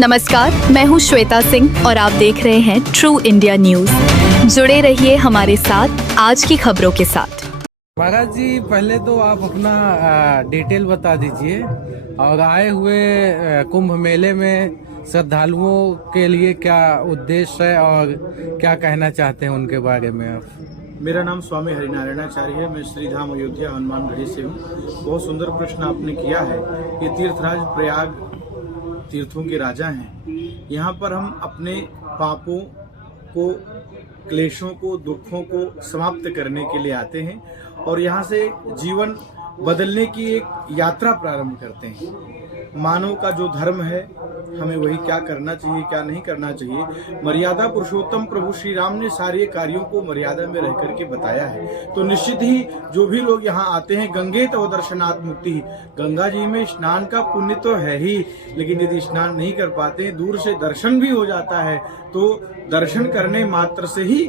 नमस्कार, मैं हूं श्वेता सिंह और आप देख रहे हैं ट्रू इंडिया न्यूज। जुड़े रहिए हमारे साथ आज की खबरों के साथ। महाराज जी, पहले तो आप अपना डिटेल बता दीजिए और आए हुए कुंभ मेले में श्रद्धालुओं के लिए क्या उद्देश्य है और क्या कहना चाहते हैं उनके बारे में आप। मेरा नाम स्वामी हरिनारायणाचार्य है। मैं श्रीधाम अयोध्या हनुमानगढ़ी से हूँ। बहुत सुंदर प्रश्न आपने किया है। ये तीर्थराज प्रयाग तीर्थों के राजा हैं। यहाँ पर हम अपने पापों को, क्लेशों को, दुखों को समाप्त करने के लिए आते हैं और यहाँ से जीवन बदलने की एक यात्रा प्रारंभ करते हैं। मानव का जो धर्म है, हमें वही क्या करना चाहिए, क्या नहीं करना चाहिए, मर्यादा पुरुषोत्तम प्रभु श्री राम ने सारे कार्यों को मर्यादा में रह करके बताया है। तो निश्चित ही जो भी लोग यहाँ आते हैं, गंगे तव दर्शनात् मुक्ति, गंगा जी में स्नान का पुण्य तो है ही, लेकिन यदि स्नान नहीं कर पाते, दूर से दर्शन भी हो जाता है, तो दर्शन करने मात्र से ही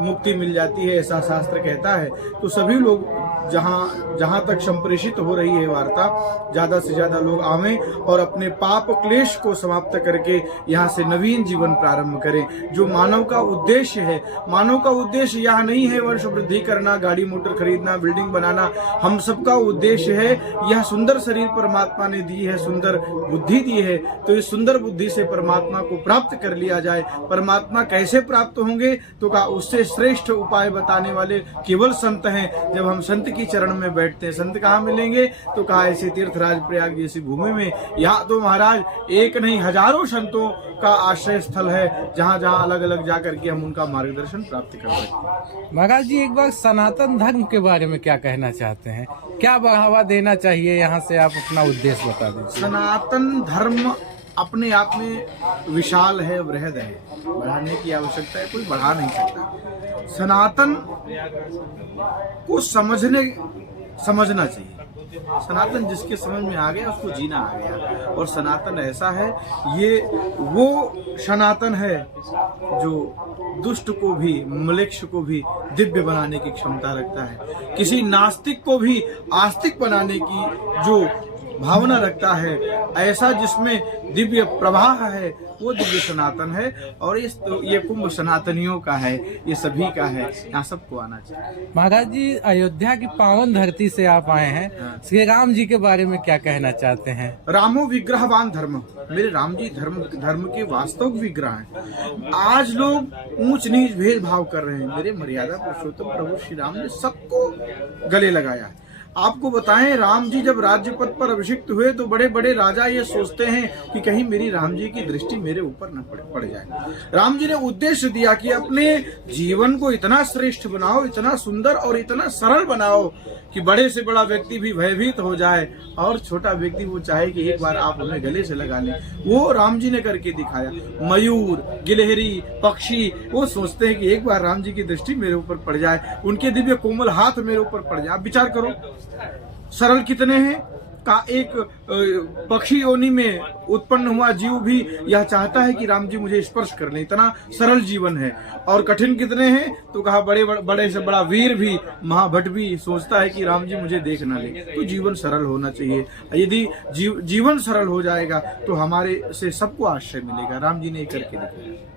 मुक्ति मिल जाती है, ऐसा शास्त्र कहता है। तो सभी लोग जहाँ तक संप्रेषित हो रही है वार्ता, ज्यादा से ज्यादा लोग आवें और अपने पाप क्लेश को समाप्त करके यहाँ से नवीन जीवन प्रारंभ करें। जो मानव का उद्देश्य है, मानव का उद्देश्य यह नहीं है वंश वृद्धि करना, गाड़ी मोटर खरीदना, बिल्डिंग बनाना। हम सबका उद्देश्य है, यह सुंदर शरीर परमात्मा ने दी है, सुंदर बुद्धि दी है, तो इस सुंदर बुद्धि से परमात्मा को प्राप्त कर लिया जाए। परमात्मा कैसे प्राप्त होंगे, तो कहा उससे श्रेष्ठ उपाय बताने वाले केवल संत हैं। जब हम संत की चरण में बैठते हैं, संत कहाँ मिलेंगे, तो कहा ऐसे तीर्थराज प्रयाग जैसी भूमि में। यहाँ तो महाराज एक नहीं हजारों संतों का आश्रय स्थल है, जहाँ जहाँ अलग अलग जाकर के हम उनका मार्गदर्शन प्राप्त कर सकते हैं। महाराज जी, एक बार सनातन धर्म के बारे में क्या कहना चाहते हैं, क्या बढ़ावा देना चाहिए, यहाँ से आप अपना उद्देश्य बता दीजिए। सनातन धर्म अपने आप में विशाल है, वृहद है, बढ़ाने की आवश्यकता है, कोई बढ़ा नहीं सकता। सनातन को समझना चाहिए। सनातन जिसके समझ में आ गया उसको जीना आ गया। और सनातन ऐसा है, ये वो सनातन है जो दुष्ट को भी, म्लेच्छ को भी दिव्य बनाने की क्षमता रखता है, किसी नास्तिक को भी आस्तिक बनाने की जो भावना रखता है, ऐसा जिसमें दिव्य प्रवाह है, वो दिव्य सनातन है। और ये कुंभ सनातनियों का है, ये सभी का है, यहाँ सबको आना चाहिए। महाराज जी, अयोध्या की पावन धरती से आप आए हैं, श्री राम जी के बारे में क्या कहना चाहते हैं। रामो विग्रहवान धर्म, मेरे राम जी धर्म के वास्तविक विग्रह हैं। आज लोग ऊंच नीच भेदभाव कर रहे हैं, मेरे मर्यादा पुरुषोत्तम प्रभु श्री राम ने सबको गले लगाया है। आपको बताएं, राम जी जब राज्य पद पर अभिषिक्त हुए तो बड़े बड़े राजा ये सोचते हैं कि कहीं मेरी राम जी की दृष्टि मेरे ऊपर न पड़ जाए। राम जी ने उद्देश्य दिया कि अपने जीवन को इतना श्रेष्ठ बनाओ, इतना सुंदर और इतना सरल बनाओ कि बड़े से बड़ा व्यक्ति भी भयभीत हो जाए और छोटा व्यक्ति वो चाहे कि एक बार आप हमें गले से लगा लें। वो राम जी ने करके दिखाया। मयूर, गिलहरी, पक्षी वो सोचते हैं कि एक बार राम जी की दृष्टि मेरे ऊपर पड़ जाए, उनके दिव्य कोमल हाथ मेरे ऊपर पड़ जाए। आप विचार करो, सरल कितने हैं का एक पक्षी योनि में उत्पन्न हुआ जीव भी यह चाहता है कि राम जी मुझे स्पर्श कर लें, इतना सरल जीवन है। और कठिन कितने हैं, तो कहा बड़े से बड़ा वीर भी, महाभट भी सोचता है कि राम जी मुझे देख ना ले। तो जीवन सरल होना चाहिए। यदि जीवन सरल हो जाएगा तो हमारे से सबको आश्रय मिलेगा। राम जी ने करके दिखाया।